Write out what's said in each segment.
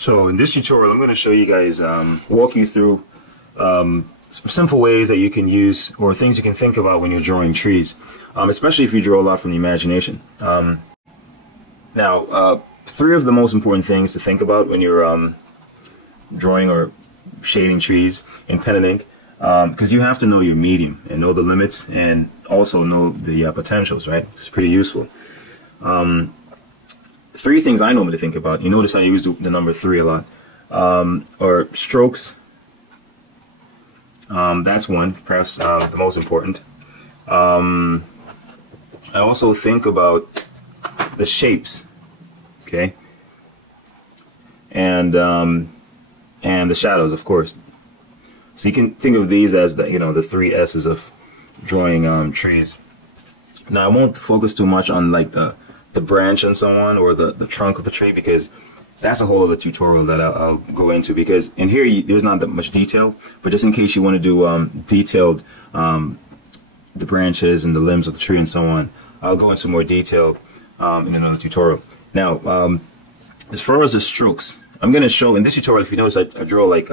So in this tutorial, I'm going to show you guys, walk you through some simple ways that you can use or things you can think about when you're drawing trees, especially if you draw a lot from the imagination. Now, three of the most important things to think about when you're drawing or shading trees in pen and ink, because you have to know your medium and know the limits and also know the potentials, right? It's pretty useful. Three things I normally think about. You notice I use the number 3 a lot. Or strokes. That's one, perhaps the most important. I also think about the shapes, okay, and the shadows, of course. So you can think of these as the 3 S's of drawing trees. Now I won't focus too much on like the branch and so on, or the trunk of the tree, because that's a whole other tutorial that I'll go into, because in here there's not that much detail, but just in case you want to do detailed the branches and the limbs of the tree and so on, I'll go into more detail in another tutorial. Now as far as the strokes, I'm going to show in this tutorial, if you notice I draw like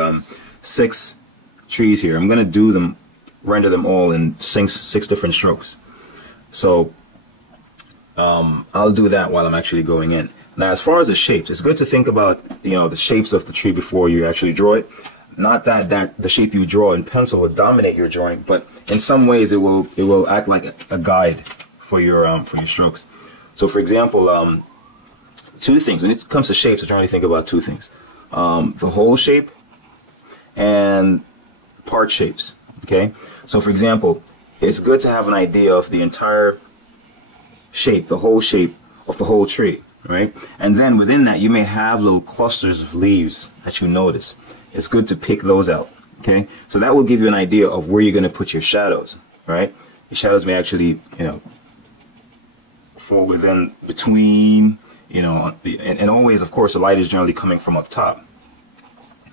6 trees here. I'm going to render them all in six different strokes. So I'll do that while I'm actually going in. Now, as far as the shapes, it's good to think about the shapes of the tree before you actually draw it. Not that the shape you draw in pencil will dominate your drawing, but in some ways it will act like a guide for your strokes. So, for example, 2 things when it comes to shapes. I generally think about 2 things: the whole shape and part shapes. Okay, so for example, it's good to have an idea of the entire shape, the whole shape of the whole tree, right? And then within that you may have little clusters of leaves that you notice. It's good to pick those out, okay? So that will give you an idea of where you're going to put your shadows, right? Your shadows may actually, fall within, between, and always, of course, the light is generally coming from up top,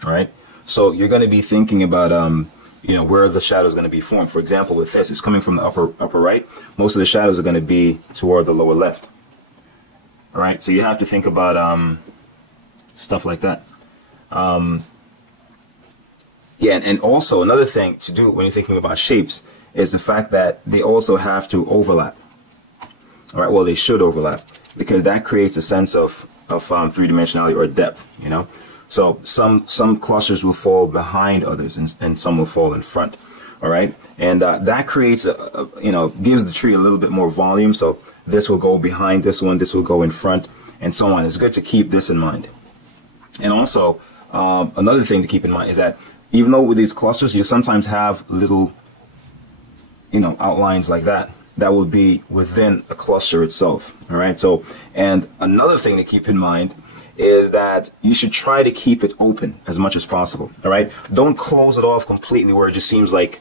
all right? So you're going to be thinking about where the shadow is going to be formed. For example, with this, it's coming from the upper right. Most of the shadows are going to be toward the lower left. All right, so you have to think about stuff like that. Yeah, and also another thing to do when you're thinking about shapes is the fact that they also have to overlap. All right, well, they should overlap, because that creates a sense of three-dimensionality or depth. So some clusters will fall behind others, and some will fall in front. All right, and that creates gives the tree a little bit more volume. So this will go behind this one, this will go in front, and so on. It's good to keep this in mind. And also another thing to keep in mind is that even though with these clusters you sometimes have little outlines like that will be within a cluster itself. All right, so and another thing to keep in mind is that you should try to keep it open as much as possible. All right, don't close it off completely where it just seems like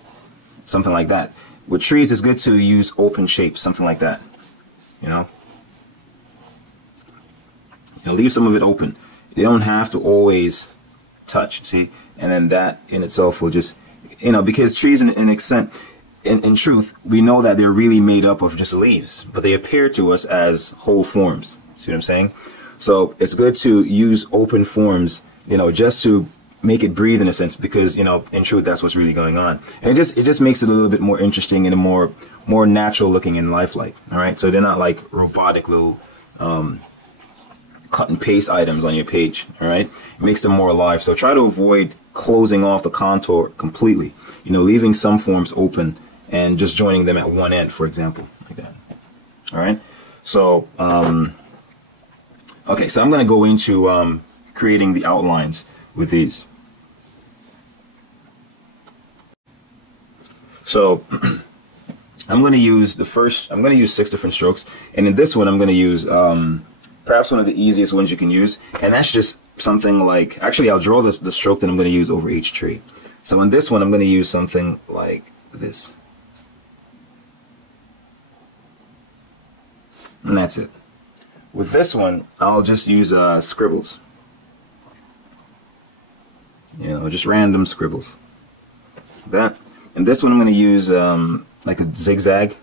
something like that. With trees, it's good to use open shapes, something like that. Leave some of it open. They don't have to always touch, see, and then that in itself will just because trees in truth, we know that they're really made up of just leaves, but they appear to us as whole forms. See what I'm saying? So it's good to use open forms, just to make it breathe in a sense, because in truth that's what's really going on, and it just makes it a little bit more interesting and a more natural looking and lifelike. All right, so they're not like robotic little cut and paste items on your page. All right, it makes them more alive. So try to avoid closing off the contour completely. Leaving some forms open and just joining them at one end, for example, like that. All right, so okay, so I'm going to go into creating the outlines with these. So I'm going to use 6 different strokes, and in this one I'm going to use perhaps one of the easiest ones you can use, and that's just something like, actually I'll draw the stroke that I'm going to use over each tree. So in this one I'm going to use something like this, and that's it. With this one, I'll just use scribbles. Just random scribbles. That. And this one I'm going to use like a zigzag.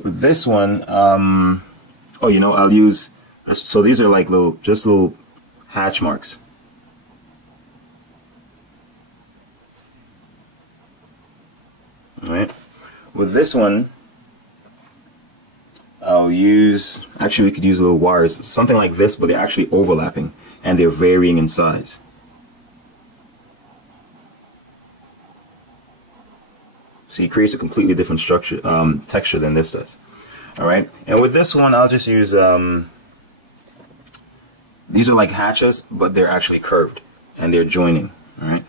With this one, oh, you know, I'll use, so these are like little, just little hatch marks. All right. With this one, I'll use, actually we could use little wires, something like this, but they're actually overlapping and they're varying in size. So it creates a completely different structure, texture than this does. All right. And with this one, I'll just use, these are like hatches, but they're actually curved and they're joining. All right.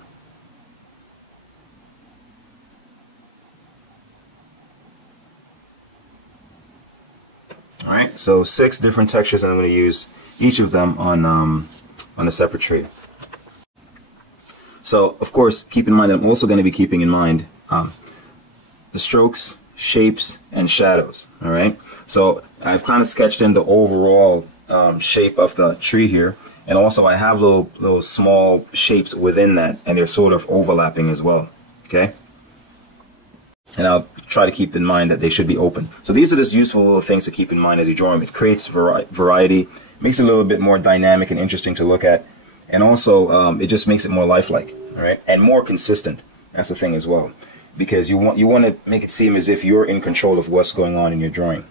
All right, so 6 different textures, and I'm going to use each of them on a separate tree. So, of course, keep in mind that I'm also going to be keeping in mind the strokes, shapes, and shadows. All right, so I've kind of sketched in the overall shape of the tree here, and also I have little small shapes within that, and they're sort of overlapping as well. Okay. And I'll try to keep in mind that they should be open. So these are just useful little things to keep in mind as you draw them. It creates variety, makes it a little bit more dynamic and interesting to look at, and also it just makes it more lifelike, all right, and more consistent. That's the thing as well, because you want to make it seem as if you're in control of what's going on in your drawing.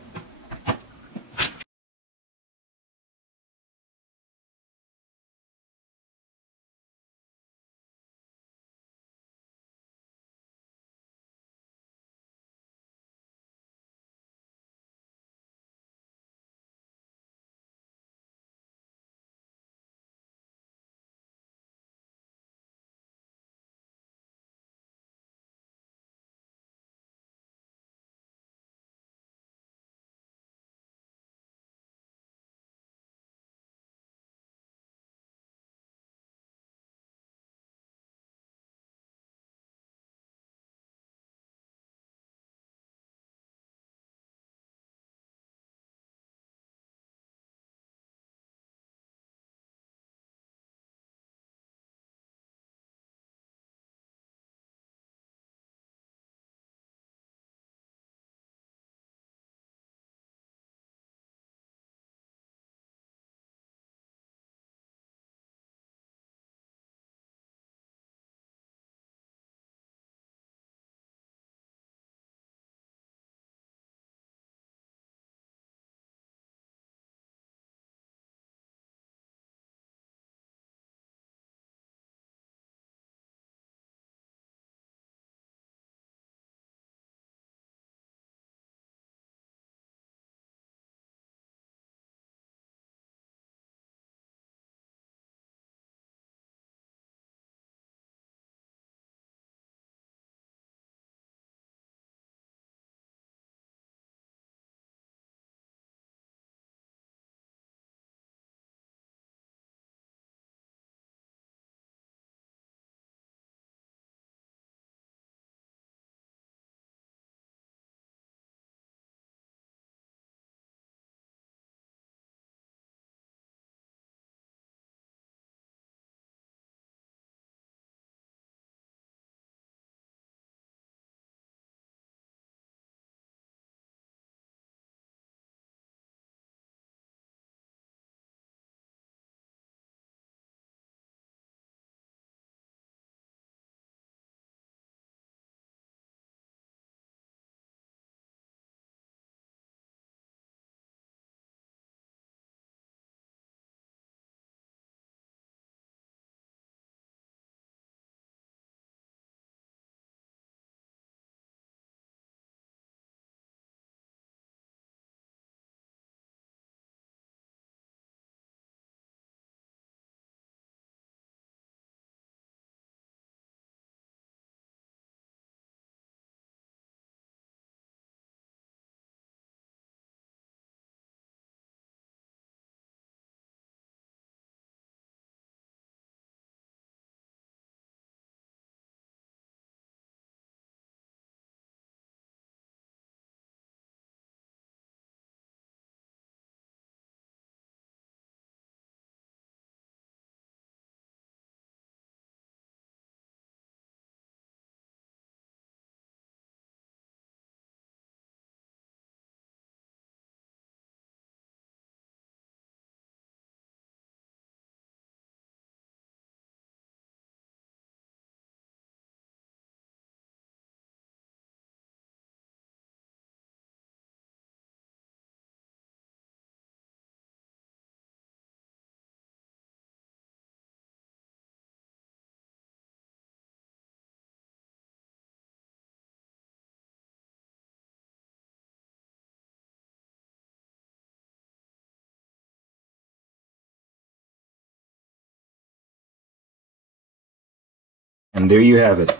And there you have it.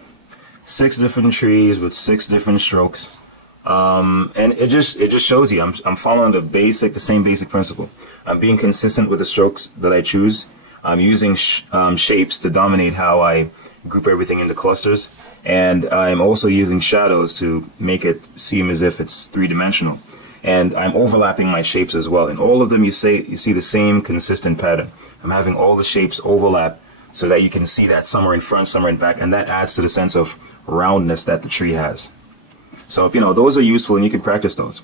6 different trees with 6 different strokes. And it just shows you I'm following the same basic principle. I'm being consistent with the strokes that I choose. I'm using shapes to dominate how I group everything into clusters, and I'm also using shadows to make it seem as if it's 3-dimensional. And I'm overlapping my shapes as well. In all of them, you see the same consistent pattern. I'm having all the shapes overlap so that you can see that some are in front, some are in back, and that adds to the sense of roundness that the tree has. So, those are useful, and you can practice those.